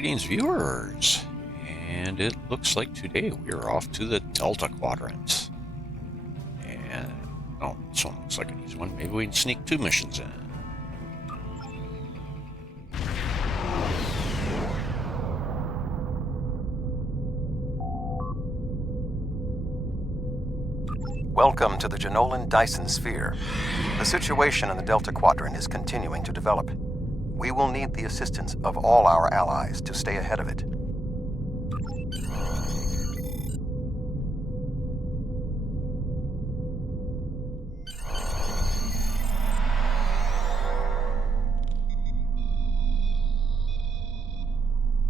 Greetings, viewers. And it looks like today we are off to the Delta Quadrant. And, oh, this one looks like an easy one. Maybe we can sneak 2 missions in. Welcome to the Jenolan Dyson Sphere. The situation in the Delta Quadrant is continuing to develop. We will need the assistance of all our allies to stay ahead of it.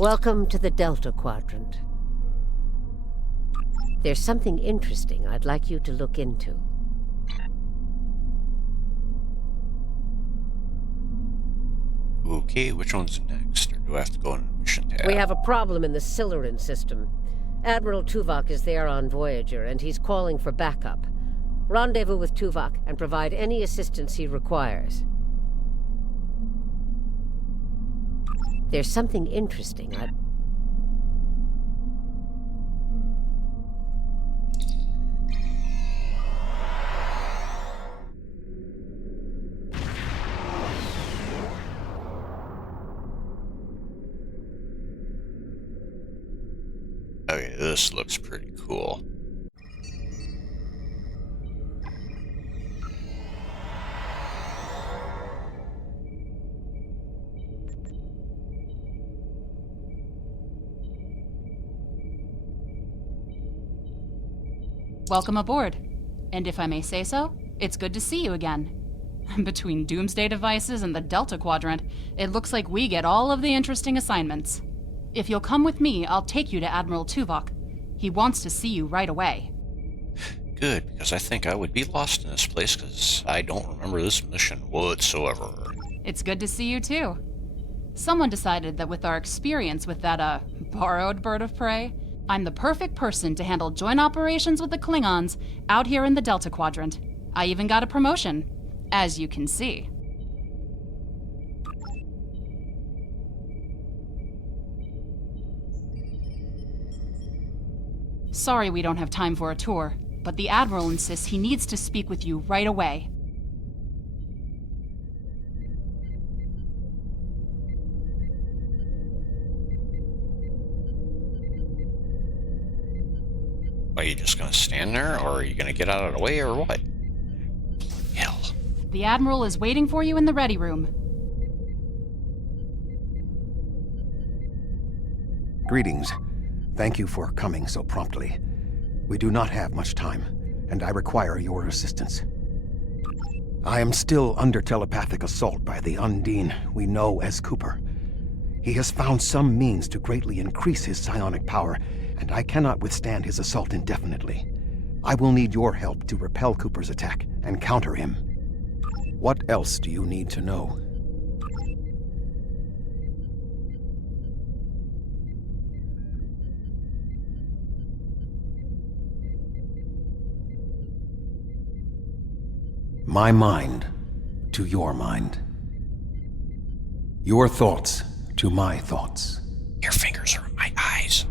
Welcome to the Delta Quadrant. There's something interesting I'd like you to look into. Okay, which one's next? Or do I have to go in the mission tab? We have a problem in the Siluran system. Admiral Tuvok is there on Voyager, and he's calling for backup. Rendezvous with Tuvok and provide any assistance he requires. There's something interesting Okay, this looks pretty cool. Welcome aboard. And if I may say so, it's good to see you again. Between doomsday devices and the Delta Quadrant, it looks like we get all of the interesting assignments. If you'll come with me, I'll take you to Admiral Tuvok. He wants to see you right away. Good, because I think I would be lost in this place because I don't remember this mission whatsoever. It's good to see you too. Someone decided that with our experience with that, borrowed bird of prey, I'm the perfect person to handle joint operations with the Klingons out here in the Delta Quadrant. I even got a promotion, as you can see. Sorry we don't have time for a tour, but the Admiral insists he needs to speak with you right away. Are you just going to stand there, or are you going to get out of the way, or what? Hell. The Admiral is waiting for you in the ready room. Greetings. Thank you for coming so promptly. We do not have much time, and I require your assistance. I am still under telepathic assault by the Undine we know as Cooper. He has found some means to greatly increase his psionic power, and I cannot withstand his assault indefinitely. I will need your help to repel Cooper's attack and counter him. What else do you need to know? My mind to your mind. Your thoughts to my thoughts. Your fingers are in my eyes.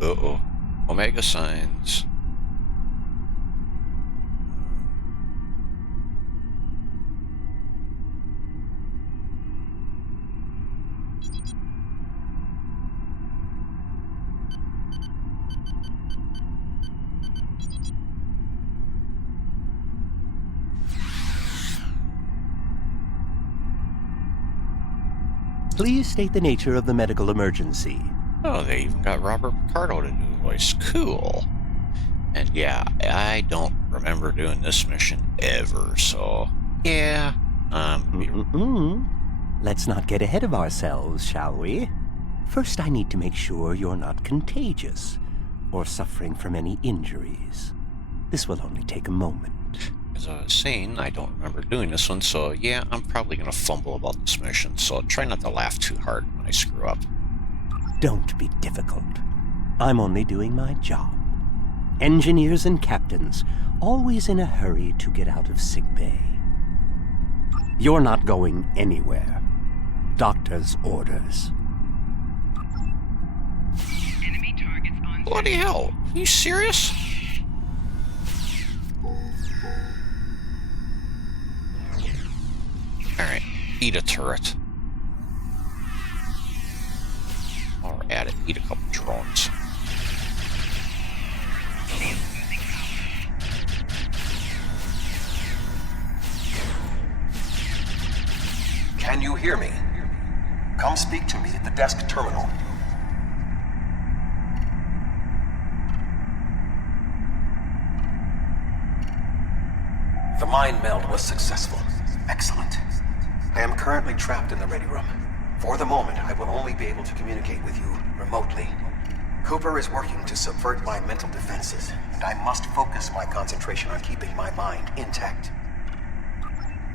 Uh-oh. Omega signs. Please state the nature of the medical emergency. Oh, they even got Robert Picardo to do the voice. Cool. And yeah, I don't remember doing this mission ever, so yeah. Let's not get ahead of ourselves, shall we? First, I need to make sure you're not contagious or suffering from any injuries. This will only take a moment. As I was saying, I don't remember doing this one, so yeah, I'm probably going to fumble about this mission, so try not to laugh too hard when I screw up. Don't be difficult. I'm only doing my job. Engineers and captains, always in a hurry to get out of sickbay. You're not going anywhere. Doctor's orders. Enemy targets on. Bloody hell, are you serious? Alright, eat a turret. Or add it, eat a couple drones. Can you hear me? Come speak to me at the desk terminal. The mind meld was successful. Excellent. I am currently trapped in the ready room. For the moment, I will only be able to communicate with you remotely. Cooper is working to subvert my mental defenses, and I must focus my concentration on keeping my mind intact.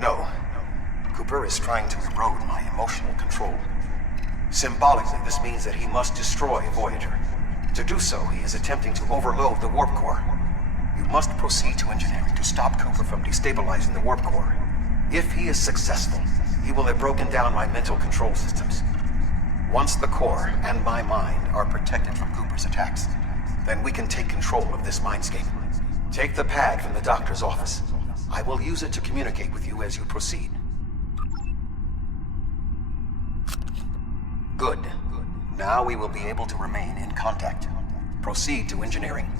No. Cooper is trying to erode my emotional control. Symbolically, this means that he must destroy Voyager. To do so, he is attempting to overload the warp core. You must proceed to engineering to stop Cooper from destabilizing the warp core. If he is successful, he will have broken down my mental control systems. Once the core and my mind are protected from Cooper's attacks, then we can take control of this mindscape. Take the pad from the doctor's office. I will use it to communicate with you as you proceed. Good. Now we will be able to remain in contact. Proceed to engineering.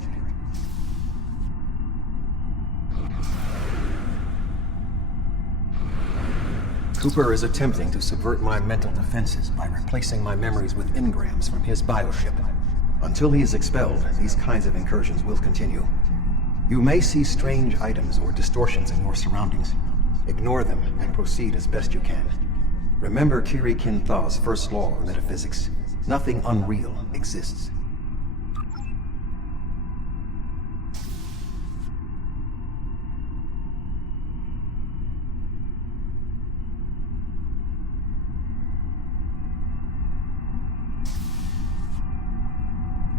Cooper is attempting to subvert my mental defenses by replacing my memories with engrams from his bioship. Until he is expelled, these kinds of incursions will continue. You may see strange items or distortions in your surroundings. Ignore them and proceed as best you can. Remember Kiri Kintha's first law of metaphysics. Nothing unreal exists.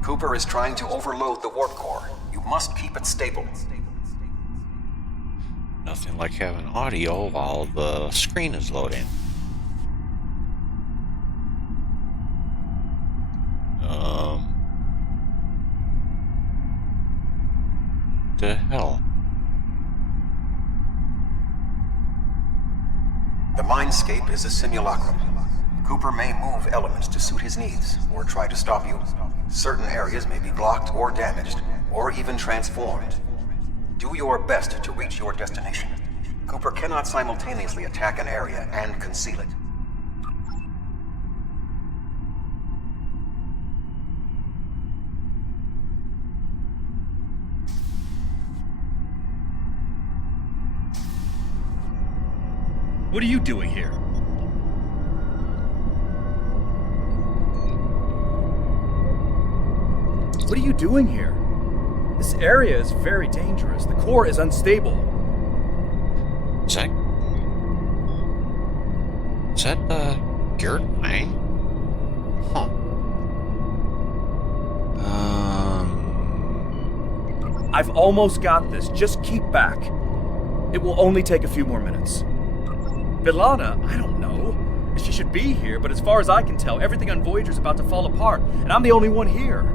Cooper is trying to overload the warp core. You must keep it stable. Nothing like having audio while the screen is loading. The hell? The Mindscape is a simulacrum. Cooper may move elements to suit his needs, or try to stop you. Certain areas may be blocked or damaged, or even transformed. Do your best to reach your destination. Cooper cannot simultaneously attack an area and conceal it. What are you doing here? What are you doing here? This area is very dangerous. The core is unstable. Is that Garrett Wang? Huh. I've almost got this. Just keep back. It will only take a few more minutes. B'Elanna, I don't know. She should be here, but as far as I can tell, everything on Voyager's about to fall apart, and I'm the only one here.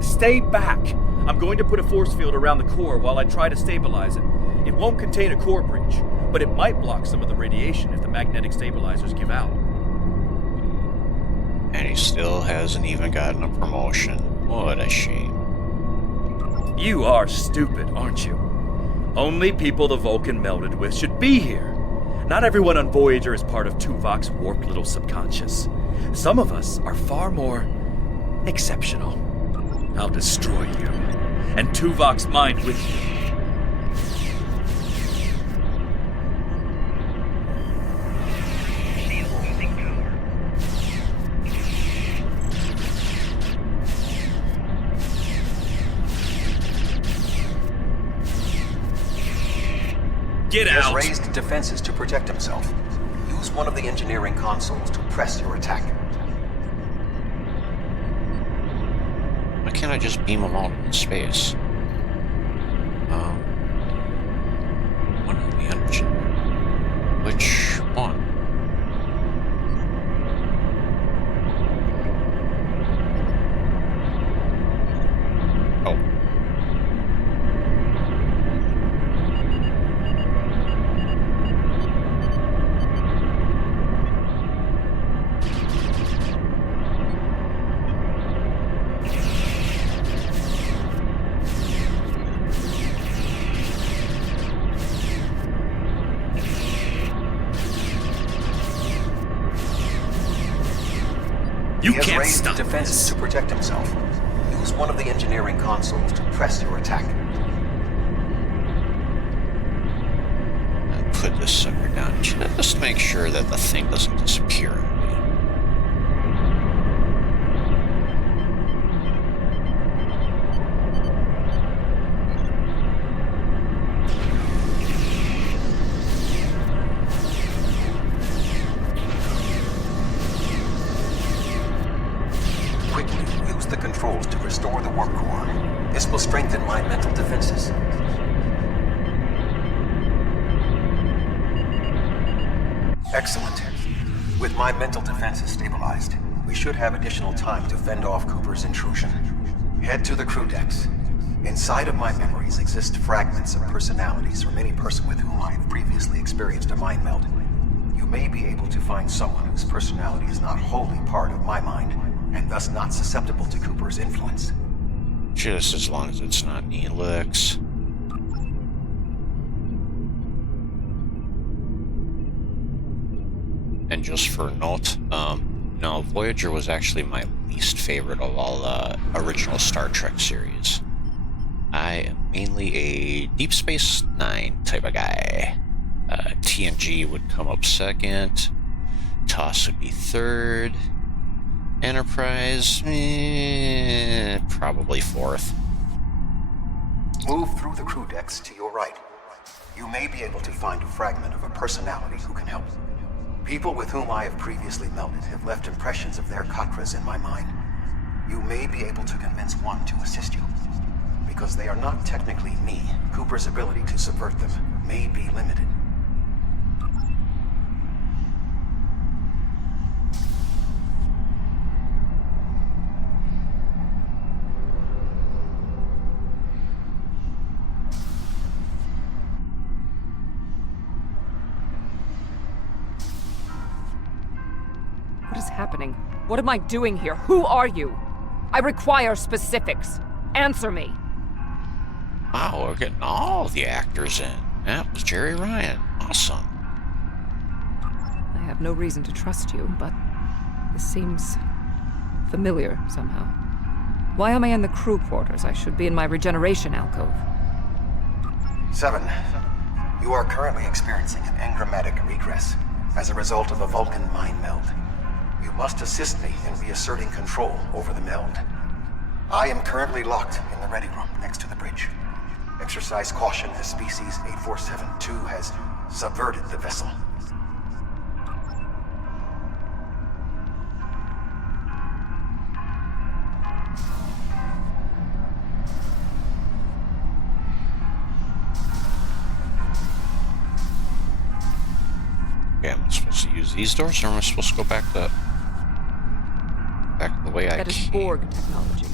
Stay back. I'm going to put a force field around the core while I try to stabilize it. It won't contain a core breach, but it might block some of the radiation if the magnetic stabilizers give out. And he still hasn't even gotten a promotion. What a shame. You are stupid, aren't you? Only people the Vulcan melded with should be here. Not everyone on Voyager is part of Tuvok's warped little subconscious. Some of us are far more exceptional. I'll destroy you, and Tuvok's mind with you. Get He has out! raised defenses to protect himself. Use one of the engineering consoles to press your attack. Why can't I just beam them out in space? One of the energy. Which one? Oh. You He has can't raised stop defenses this. to protect himself. Use one of the engineering consoles to press your attack. And put this sucker down. Just to make sure that the thing doesn't disappear on me. Quickly use the controls to restore the warp core. This will strengthen my mental defenses. Excellent. With my mental defenses stabilized, we should have additional time to fend off Cooper's intrusion. Head to the crew decks. Inside of my memories exist fragments of personalities from any person with whom I have previously experienced a mind meld. You may be able to find someone whose personality is not wholly part of my mind, and thus not susceptible to Cooper's influence. Just as long as it's not Neelix. And just for note, no, Voyager was actually my least favorite of all original Star Trek series. I am mainly a Deep Space Nine type of guy. TNG would come up second. TOS would be third. Enterprise, probably fourth. Move through the crew decks to your right. You may be able to find a fragment of a personality who can help. People with whom I have previously melded have left impressions of their Katras in my mind. You may be able to convince one to assist you. Because they are not technically me, Cooper's ability to subvert them may be limited. What is happening? What am I doing here? Who are you? I require specifics. Answer me. Wow, we're getting all the actors in. That was Jerry Ryan. Awesome. I have no reason to trust you, but this seems familiar somehow. Why am I in the crew quarters? I should be in my regeneration alcove. 7. You are currently experiencing an engrammatic regress as a result of a Vulcan mind meld. You must assist me in reasserting control over the meld. I am currently locked in the ready room next to the bridge. Exercise caution as Species 8472 has subverted the vessel. Okay, am I supposed to use these doors, or am I supposed to go back the way I That is came? Borg technology.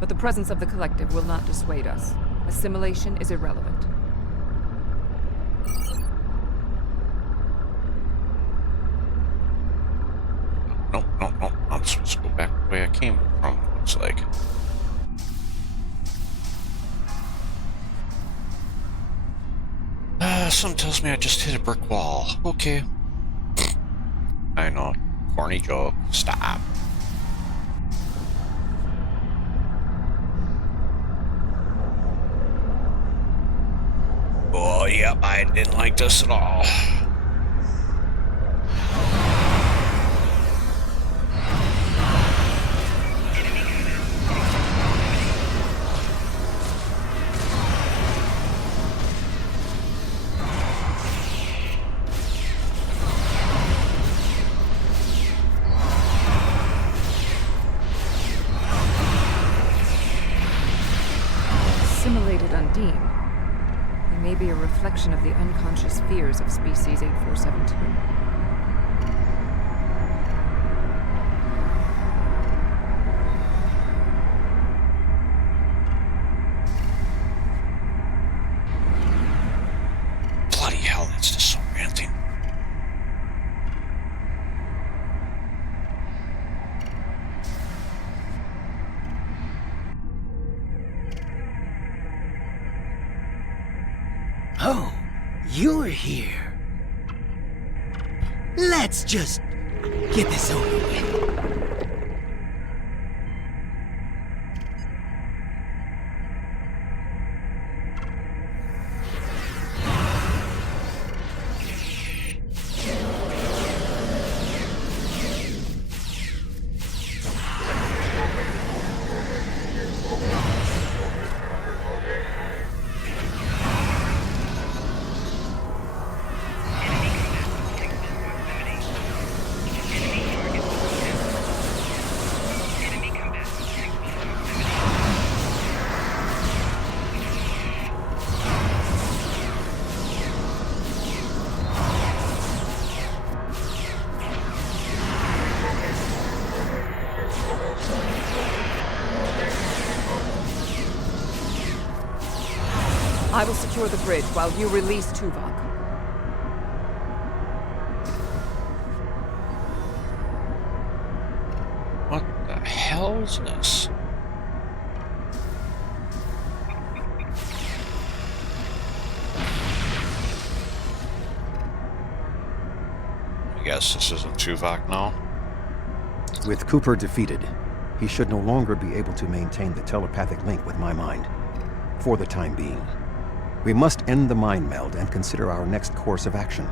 But the presence of the collective will not dissuade us. Assimilation is irrelevant. No, I'm supposed to go back the way I came from, it looks like. Something tells me I just hit a brick wall. Okay. I know. Corny joke. Stop. Oh, yep, I didn't like this at all. assimilated Undine. They may be a reflection of the unconscious fears of species 8472. Bloody hell, that's disorienting. Oh, you're here. Let's just get this over with. I will secure the bridge while you release Tuvok. What the hell is this? I guess this isn't Tuvok now. With Cooper defeated, he should no longer be able to maintain the telepathic link with my mind. For the time being. We must end the mind meld and consider our next course of action.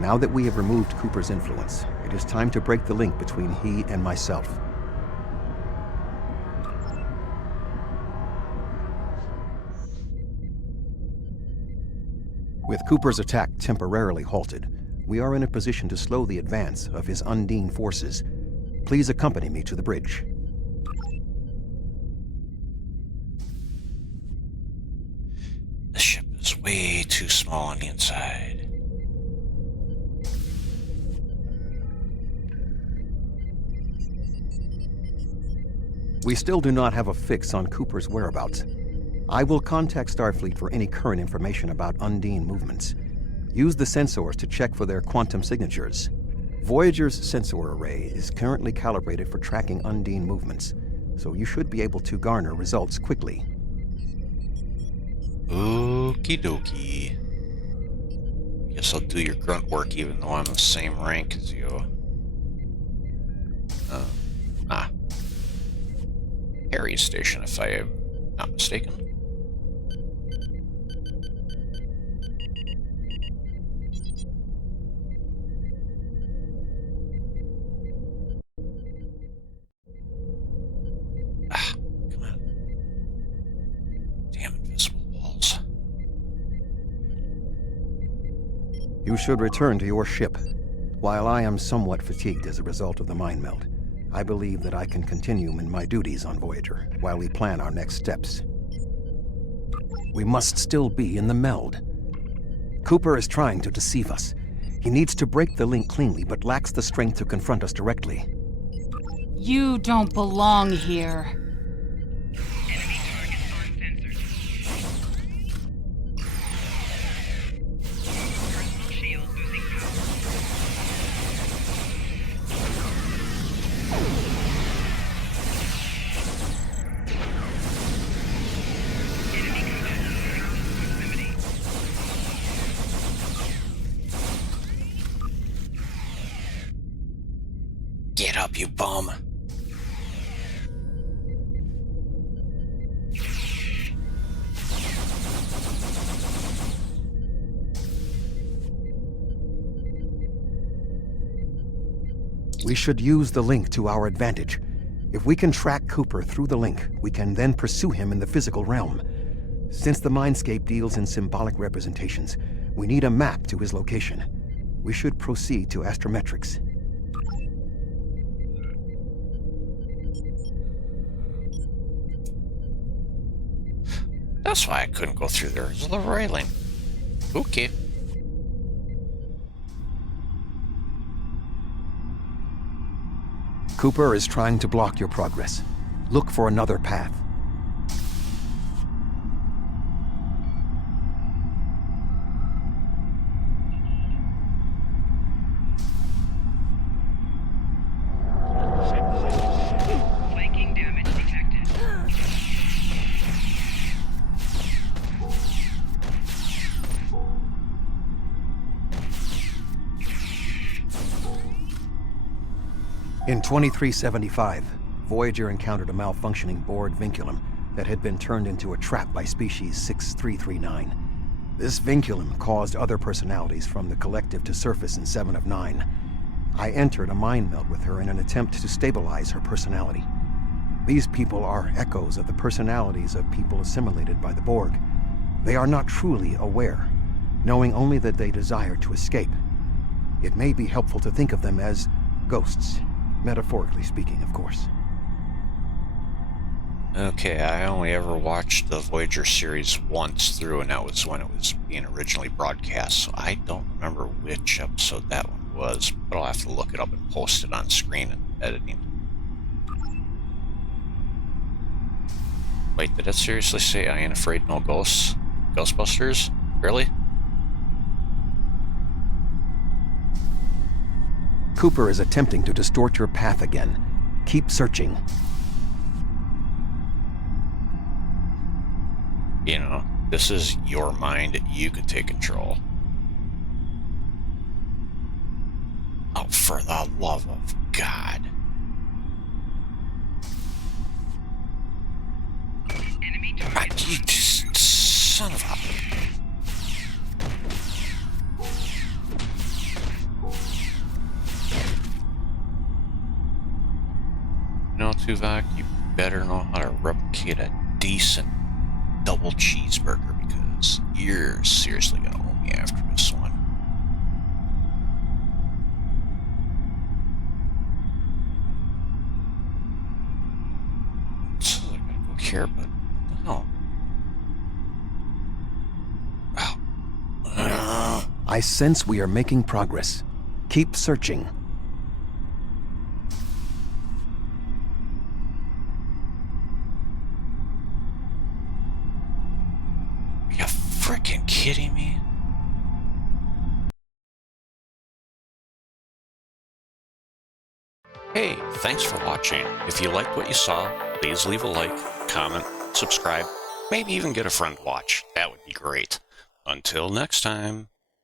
Now that we have removed Cooper's influence, it is time to break the link between he and myself. With Cooper's attack temporarily halted, we are in a position to slow the advance of his Undine forces. Please accompany me to the bridge. The ship is way too small on the inside. We still do not have a fix on Cooper's whereabouts. I will contact Starfleet for any current information about Undine movements. Use the sensors to check for their quantum signatures. Voyager's sensor array is currently calibrated for tracking Undine movements, so you should be able to garner results quickly. Okie dokie. Guess I'll do your grunt work even though I'm the same rank as you. Harry's station, if I am not mistaken. Come on. Damn invisible walls. You should return to your ship. While I am somewhat fatigued as a result of the mind meld, I believe that I can continue in my duties on Voyager while we plan our next steps. We must still be in the meld. Cooper is trying to deceive us. He needs to break the link cleanly, but lacks the strength to confront us directly. You don't belong here. Enemy targets on sensors. Personal shield losing power. Enemy combatants in close proximity. Get up, you bum. We should use the link to our advantage. If we can track Cooper through the link, we can then pursue him in the physical realm. Since the Mindscape deals in symbolic representations, we need a map to his location. We should proceed to astrometrics. That's why I couldn't go through there. There's a railing. Okay. Cooper is trying to block your progress. Look for another path. Flanking damage detected. In 2375, Voyager encountered a malfunctioning board vinculum that had been turned into a trap by species 6339. This vinculum caused other personalities from the collective to surface in 7 of 9. I entered a mind meld with her in an attempt to stabilize her personality. These people are echoes of the personalities of people assimilated by the Borg. They are not truly aware, knowing only that they desire to escape. It may be helpful to think of them as ghosts. Metaphorically speaking, of course. Okay, I only ever watched the Voyager series once through, and that was when it was being originally broadcast, so I don't remember which episode that one was, but I'll have to look it up and post it on screen and editing. Wait, did it seriously say I ain't afraid no ghosts? Ghostbusters? Really? Cooper is attempting to distort your path again. Keep searching. You know, this is your mind. You could take control. Oh, for the love of God. Enemy God, target. you just son of a... You know, Tuvok, you better know how to replicate a decent double cheeseburger, because you're seriously gonna owe me after this one. So I gotta go here, but what the hell? Wow. I sense we are making progress. Keep searching. Are you freaking kidding me? Hey, thanks for watching. If you liked what you saw, please leave a like, comment, subscribe, maybe even get a friend to watch. That would be great. Until next time.